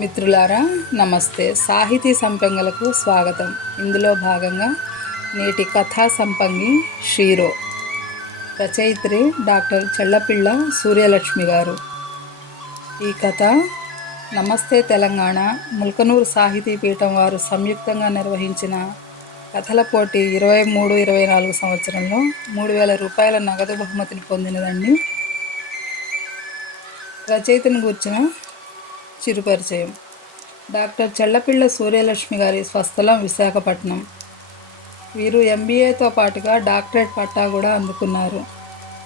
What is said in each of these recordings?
మిత్రులారా నమస్తే. సాహితీ సంపంగలకు స్వాగతం. ఇందులో భాగంగా నేటి కథా సంపంగి షీరో రచయిత్రి డాక్టర్ చెల్లపిళ్ళ సూర్యలక్ష్మి గారు. ఈ కథ నమస్తే తెలంగాణ ముల్కనూరు సాహితీ పీఠం వారు సంయుక్తంగా నిర్వహించిన కథల పోటీ ఇరవై మూడు ఇరవై నాలుగు సంవత్సరంలో మూడు వేల రూపాయల నగదు బహుమతిని పొందినదండి. రచయితను కూర్చిన చిరుపరిచయం. డాక్టర్ చెళ్ళపిళ్ళ సూర్యలక్ష్మి గారి స్వస్థలం విశాఖపట్నం. వీరు ఎంబీఏతో పాటుగా డాక్టరేట్ పట్టా కూడా అందుకున్నారు.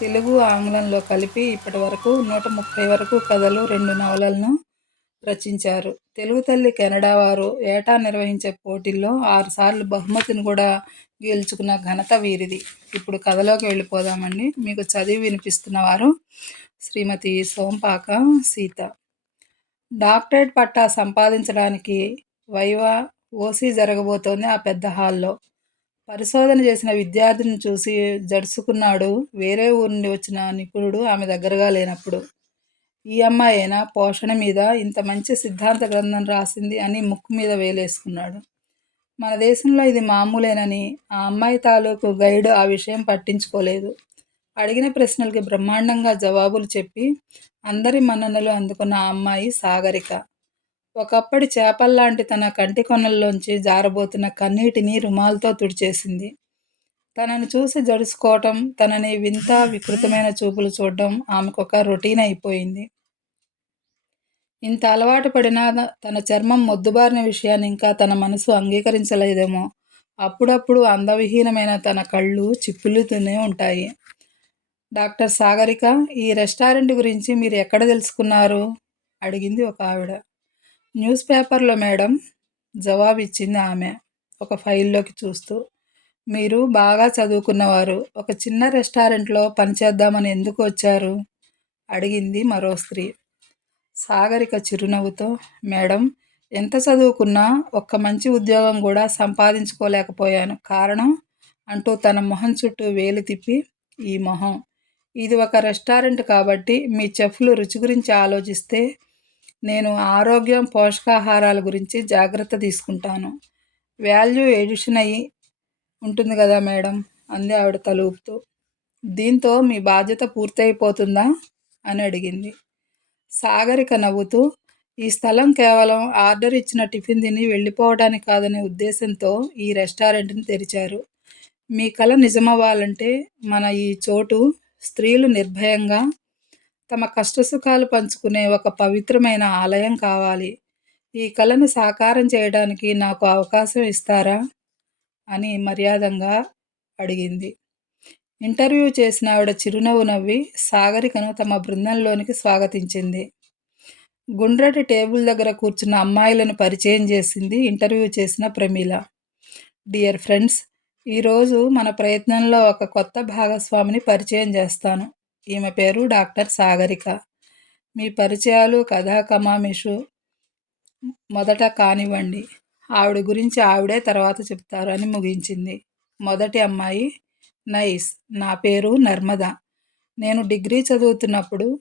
తెలుగు ఆంగ్లంలో కలిపి ఇప్పటి వరకు నూట ముప్పై వరకు కథలు రెండు నవలలను రచించారు. తెలుగు తల్లి కెనడా వారు ఏటా నిర్వహించే పోటీల్లో ఆరుసార్లు బహుమతిని కూడా గెలుచుకున్న ఘనత వీరిది. ఇప్పుడు కథలోకి వెళ్ళిపోదామండి. మీకు చదివి వినిపిస్తున్న వారు శ్రీమతి సోంపాక సీత. డాక్టరేట్ పట్టా సంపాదించడానికి వైవా ఓసీ జరగబోతోంది ఆ పెద్ద హాల్లో. పరిశోధన చేసిన విద్యార్థిని చూసి జడుసుకున్నాడు. వేరే ఊరి నుండి వచ్చిన నిపుణుడు ఆమె దగ్గరగా లేనప్పుడు. ఈ అమ్మాయినా? పోషణ మీద ఇంత మంచి సిద్ధాంత గ్రంథం రాసింది అని ముక్కు మీద వేలేసుకున్నాడు. మన దేశంలో ఇది మామూలేనని ఆ అమ్మాయి తాలూకు గైడ్ ఆ విషయం పట్టించుకోలేదు. అడిగిన ప్రశ్నలకి బ్రహ్మాండంగా జవాబులు చెప్పి అందరి మన్ననలు అందుకున్న అమ్మాయి సాగరిక. ఒకప్పటి చేపల్లాంటి తన కంటి కొనల్లోంచి జారబోతున్న కన్నీటిని రుమాలతో తుడిచేసింది. తనను చూసి జడుచుకోవటం తనని వింత వికృతమైన చూపులు చూడడం ఆమెకొక రొటీన్ అయిపోయింది. ఇంత అలవాటు పడినా తన చర్మం మొద్దుబారిన విషయాన్ని ఇంకా తన మనసు అంగీకరించలేదేమో. అప్పుడప్పుడు అందవిహీనమైన తన కళ్ళు చిప్పులుతూనే ఉంటాయి. డాక్టర్ సాగరిక ఈ రెస్టారెంట్ గురించి మీరు ఎక్కడ తెలుసుకున్నారు? అడిగింది ఒక ఆవిడ. న్యూస్ పేపర్లో మేడం జవాబు ఇచ్చింది ఆమె ఒక ఫైల్లోకి చూస్తూ. మీరు బాగా చదువుకున్నవారు ఒక చిన్న రెస్టారెంట్లో పనిచేద్దామని ఎందుకు వచ్చారు? అడిగింది మరో స్త్రీ. సాగరిక చిరునవ్వుతో మేడం ఎంత చదువుకున్నా ఒక్క మంచి ఉద్యోగం కూడా సంపాదించుకోలేకపోయాను. కారణం? అంటూ తన మొహం చుట్టూ వేలు తిప్పి ఈ మొహం. ఇది ఒక రెస్టారెంట్ కాబట్టి మీ చెఫ్లు రుచి గురించి ఆలోచిస్తే నేను ఆరోగ్యం పోషకాహారాల గురించి జాగ్రత్త తీసుకుంటాను. వాల్యూ ఎడిషన్ అయ్యి ఉంటుంది కదా మేడం? అంది ఆవిడ తలూపుతూ. దీంతో మీ బాధ్యత పూర్తయిపోతుందా? అని అడిగింది. సాగరిక నవ్వుతూ ఈ స్థలం కేవలం ఆర్డర్ ఇచ్చిన టిఫిన్ తిని వెళ్ళిపోవడానికి కాదనే ఉద్దేశంతో ఈ రెస్టారెంట్ని తెరిచారు. మీ కళ నిజమవ్వాలంటే మన ఈ చోటు స్త్రీలు నిర్భయంగా తమ కష్టసుఖాలు పంచుకునే ఒక పవిత్రమైన ఆలయం కావాలి. ఈ కళను సాకారం చేయడానికి నాకు అవకాశం ఇస్తారా? అని మర్యాదంగా అడిగింది. ఇంటర్వ్యూ చేసిన ఆవిడ చిరునవ్వు నవ్వి సాగరికను తమ బృందంలోనికి స్వాగతించింది. గుండ్రటి టేబుల్ దగ్గర కూర్చున్న అమ్మాయిలను పరిచయం చేసింది ఇంటర్వ్యూ చేసిన ప్రమీల. డియర్ ఫ్రెండ్స్ ఈరోజు మన ప్రయత్నంలో ఒక కొత్త భాగస్వామిని పరిచయం చేస్తాను. ఈమె పేరు డాక్టర్ సాగరిక. మీ పరిచయాలు కథా కమామిషు మొదట కానివ్వండి. ఆవిడ గురించి ఆవిడే తర్వాత చెప్తారు అని ముగించింది. మొదటి అమ్మాయి నైస్. నా పేరు నర్మద. నేను డిగ్రీ చదువుతున్నప్పుడు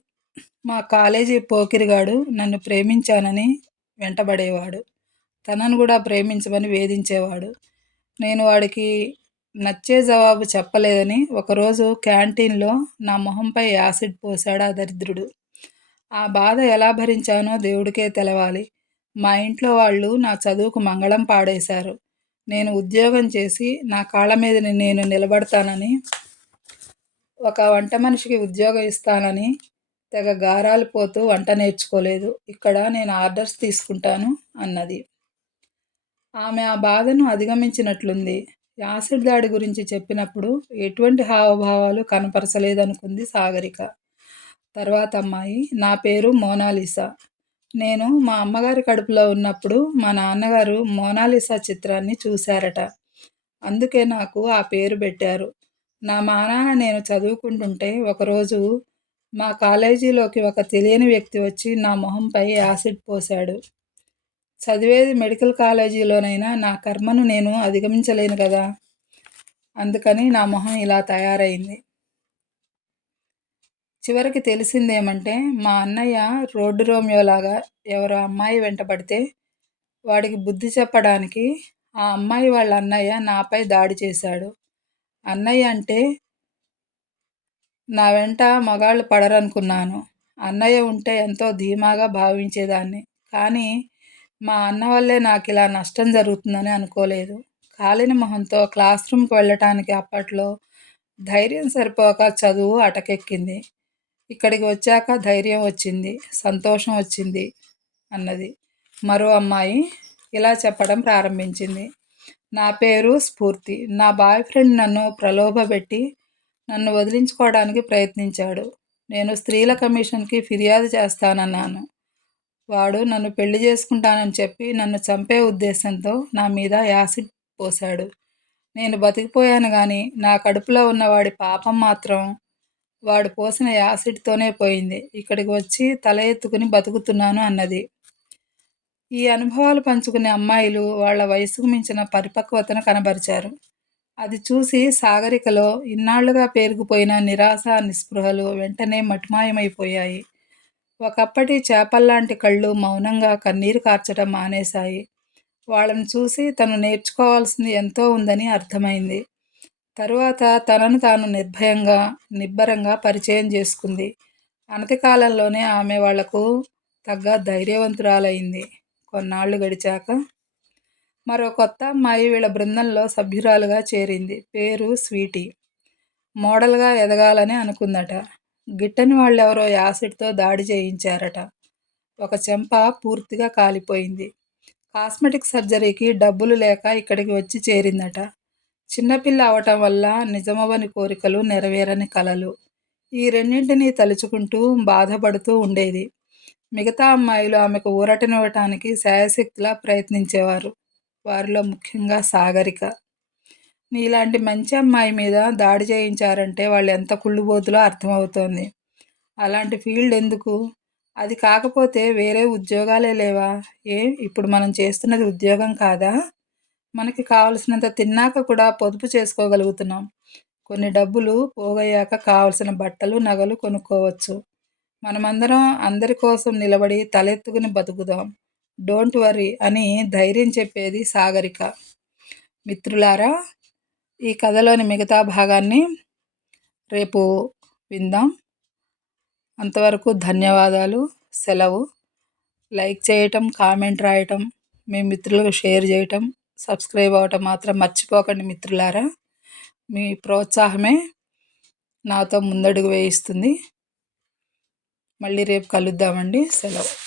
మా కాలేజీ పోకిరిగాడు నన్ను ప్రేమించానని వెంటబడేవాడు. తనను కూడా ప్రేమించమని వేధించేవాడు. నేను వాడికి నచ్చే జవాబు చెప్పలేదని ఒకరోజు క్యాంటీన్లో నా మొహంపై యాసిడ్ పోశాడు ఆ దరిద్రుడు. ఆ బాధ ఎలా భరించానో దేవుడికే తెలవాలి. మా ఇంట్లో వాళ్ళు నా చదువుకు మంగళం పాడేశారు. నేను ఉద్యోగం చేసి నా కాళ్ళ మీద నేను నిలబడతానని ఒక వంట మనిషికి ఉద్యోగం ఇస్తానని తెగ గారాలు పోతూ వంట నేర్చుకోలేదు. ఇక్కడ నేను ఆర్డర్స్ తీసుకుంటాను అన్నది. ఆమె ఆ బాధను అధిగమించినట్లుంది. యాసిడ్ దాడి గురించి చెప్పినప్పుడు ఎటువంటి హావభావాలు కనపరచలేదనుకుంది సాగరిక. తర్వాత అమ్మాయి నా పేరు మోనాలిసా. నేను మా అమ్మగారి కడుపులో ఉన్నప్పుడు మా నాన్నగారు మోనాలిసా చిత్రాన్ని చూశారట. అందుకే నాకు ఆ పేరు పెట్టారు. నా మానాన నేను చదువుకుంటుంటే ఒకరోజు మా కాలేజీలోకి ఒక తెలియని వ్యక్తి వచ్చి నా మొహంపై యాసిడ్ పోశాడు. చదివేది మెడికల్ కాలేజీలోనైనా నా కర్మను నేను అధిగమించలేను కదా. అందుకని నా మొహం ఇలా తయారైంది. చివరికి తెలిసిందేమంటే మా అన్నయ్య రోడ్డు రోమియోలాగా ఎవరో అమ్మాయి వెంటపడితే వాడికి బుద్ధి చెప్పడానికి ఆ అమ్మాయి వాళ్ళ అన్నయ్య నాపై దాడి చేశాడు. అన్నయ్య అంటే నా వెంట మగాళ్ళు పడరనుకున్నాను. అన్నయ్య ఉంటే ఎంతో ధీమాగా భావించేదాన్ని. కానీ మా అన్న వల్లే నాకు ఇలా నష్టం జరుగుతుందని అనుకోలేదు. కాలిన మొహంతో క్లాస్ రూమ్కి వెళ్ళటానికి అప్పట్లో ధైర్యం సరిపోక చదువు అటకెక్కింది. ఇక్కడికి వచ్చాక ధైర్యం వచ్చింది సంతోషం వచ్చింది అన్నది. మరో అమ్మాయి ఇలా చెప్పడం ప్రారంభించింది. నా పేరు స్ఫూర్తి. నా బాయ్ ఫ్రెండ్ నన్ను ప్రలోభపెట్టి నన్ను వదిలించుకోవడానికి ప్రయత్నించాడు. నేను స్త్రీల కమిషన్కి ఫిర్యాదు చేస్తానన్నాను. వాడు నన్ను పెళ్ళి చేసుకుంటానని చెప్పి నన్ను చంపే ఉద్దేశంతో నా మీద యాసిడ్ పోశాడు. నేను బతికిపోయాను కానీ నా కడుపులో ఉన్న వాడి పాపం మాత్రం వాడు పోసిన యాసిడ్తోనే పోయింది. ఇక్కడికి వచ్చి తల ఎత్తుకుని బతుకుతున్నాను అన్నది. ఈ అనుభవాలు పంచుకునే అమ్మాయిలు వాళ్ళ వయసుకు మించిన పరిపక్వతను కనబరిచారు. అది చూసి సాగరికలో ఇన్నాళ్ళుగా పేరుకుపోయిన నిరాశ నిస్పృహలు వెంటనే మటుమాయమైపోయాయి. ఒకప్పటి చేపల్లాంటి కళ్ళు మౌనంగా కన్నీరు కార్చడం మానేశాయి. వాళ్ళని చూసి తను నేర్చుకోవాల్సింది ఎంతో ఉందని అర్థమైంది. తరువాత తనను తాను నిర్భయంగా నిబ్బరంగా పరిచయం చేసుకుంది. అనతి కాలంలోనే ఆమె వాళ్ళకు తగ్గ ధైర్యవంతురాలైంది. కొన్నాళ్ళు గడిచాక మరో కొత్త అమ్మాయి వీళ్ళ బృందంలో సభ్యురాలుగా చేరింది. పేరు స్వీటీ. మోడల్గా ఎదగాలని అనుకుందట. గిట్టని వాళ్ళెవరో యాసిడ్తో దాడి చేయించారట. ఒక చెంప పూర్తిగా కాలిపోయింది. కాస్మెటిక్ సర్జరీకి డబ్బులు లేక ఇక్కడికి వచ్చి చేరిందట. చిన్నపిల్ల అవటం వల్ల నిజమవని కోరికలు నెరవేరని కలలు. ఈ రెండింటినీ తలుచుకుంటూ బాధపడుతూ ఉండేది. మిగతా అమ్మాయిలు ఆమెకు ఊరటనివ్వటానికి శాయశక్తిలా ప్రయత్నించేవారు. వారిలో ముఖ్యంగా సాగరిక. నీలాంటి మంచి అమ్మాయి మీద దాడి చేయించారంటే వాళ్ళు ఎంత కుళ్ళుబోతులో అర్థమవుతోంది. అలాంటి ఫీల్డ్ ఎందుకు? అది కాకపోతే వేరే ఉద్యోగాలే లేవా? ఏ ఇప్పుడు మనం చేస్తున్నది ఉద్యోగం కాదా? మనకి కావలసినంత తిన్నాక కూడా పొదుపు చేసుకోగలుగుతున్నాం. కొన్ని డబ్బులు పోగయ్యాక కావలసిన బట్టలు నగలు కొనుక్కోవచ్చు. మనమందరం అందరి కోసం నిలబడి తలెత్తుకుని బతుకుదాం. డోంట్ వరీ అని ధైర్యం చెప్పేది సాగరిక. మిత్రులారా ఈ కథలోని మిగతా భాగాన్ని రేపు విందాం. అంతవరకు ధన్యవాదాలు సెలవు. లైక్ చేయటం కామెంట్ రాయటం మీ మిత్రులకు షేర్ చేయటం సబ్స్క్రైబ్ అవ్వటం మాత్రం మర్చిపోకండి మిత్రులారా. మీ ప్రోత్సాహమే నాతో ముందడుగు వేయిస్తుంది. మళ్ళీ రేపు కలుద్దామండి. సెలవు.